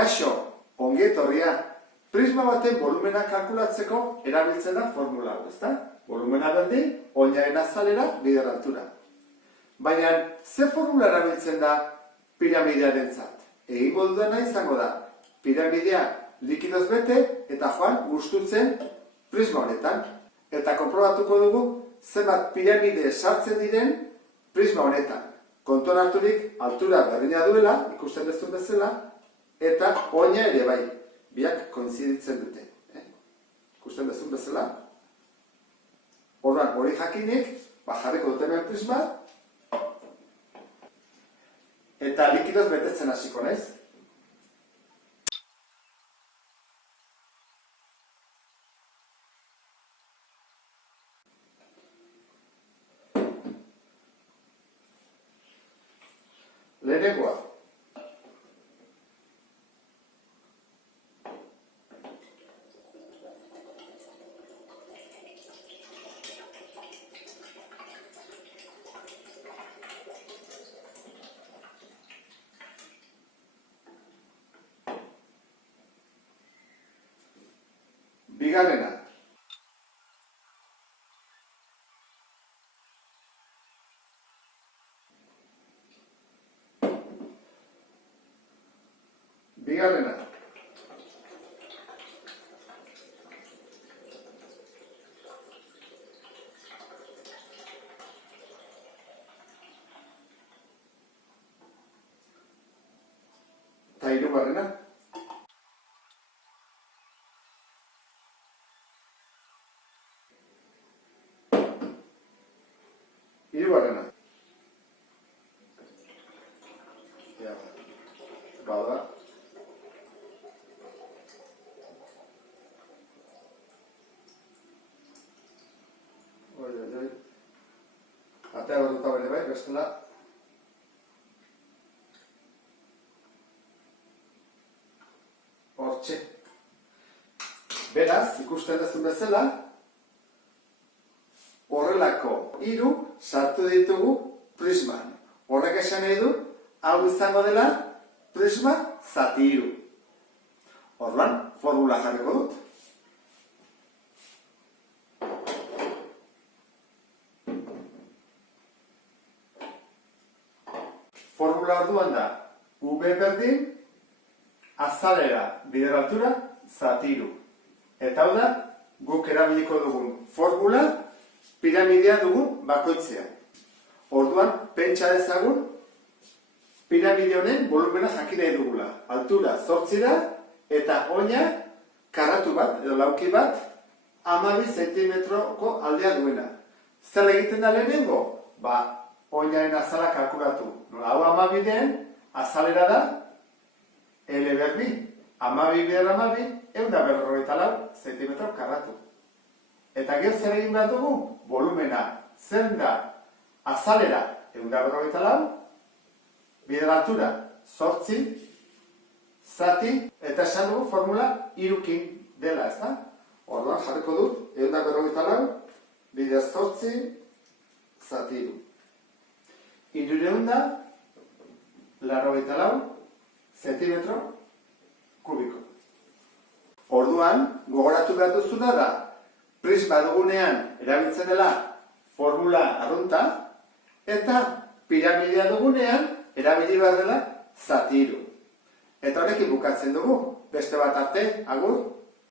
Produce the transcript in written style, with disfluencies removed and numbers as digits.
Kaixo, ongi etorria. Prisma baten volumena kalkulatzeko erabiltzen da formula hau, ezta? Volumena berdin, oinaren azalera, bider altura. Baina, ze formula erabiltzen da piramidearentzat? Egingo dudana izango da, piramidea likidoz bete eta joan gustutzen prisma honetan. Eta konprobatuko dugu zenbat piramide sartzen diren prisma honetan. Kontuan harturik altura berdina duela, ikusten duzun bezala, eta oina ere bai, biak koinziditzen dute. Ikusten duzun bezala. Orduan, hori jakinik, jarriko dut hemen prisma, eta likidoz betetzen hasiko naiz. Lehenengoa. Bigarrena. Bigarrena. Eta hirugarrena. Hirugarrena. Bada. Atea gortuta bere bai, bestela. Hortxe. Beraz, ikusten duzun bezala, horrelako hiru sartu ditugu prisman. Horrek esan nahi du, hau izango dela prisma zati hiru. Orduan, formula jarriko dut. Formula orduan da, V berdin, azalera bider altura, zati hiru. Eta hau da, guk erabiliko dugun formula, piramidea dugun bakoitzean. Orduan, pentsa dezagun, piramide honen volumena jakin nahi dugula. Altura 8 da, eta oina karratu bat, edo lauki bat, 12 zentimetroko aldea duena. Zer egiten da lehenengo? Oinaren azala kalkulatu. Nola, hau 12 den, azalera da, L berbi, 12 bider 12, 154 zentimetro karratu. Eta gero zer egin behar dugu? Volumena, zer da, azalera, 154, bider altura, 8, zati, eta esan dugu formula hirukin dela, ez da? Orduan jarriko dut, 154, bider 8, zati hiru. 384 zentimetro kubiko. Orduan, gogoratu behar duzuna da, prisma dugunean erabiltzen dela formula arrunta, eta piramidea dugunean erabili behar dela zati hiru. Eta honekin bukatzen dugu, beste bat arte, agur!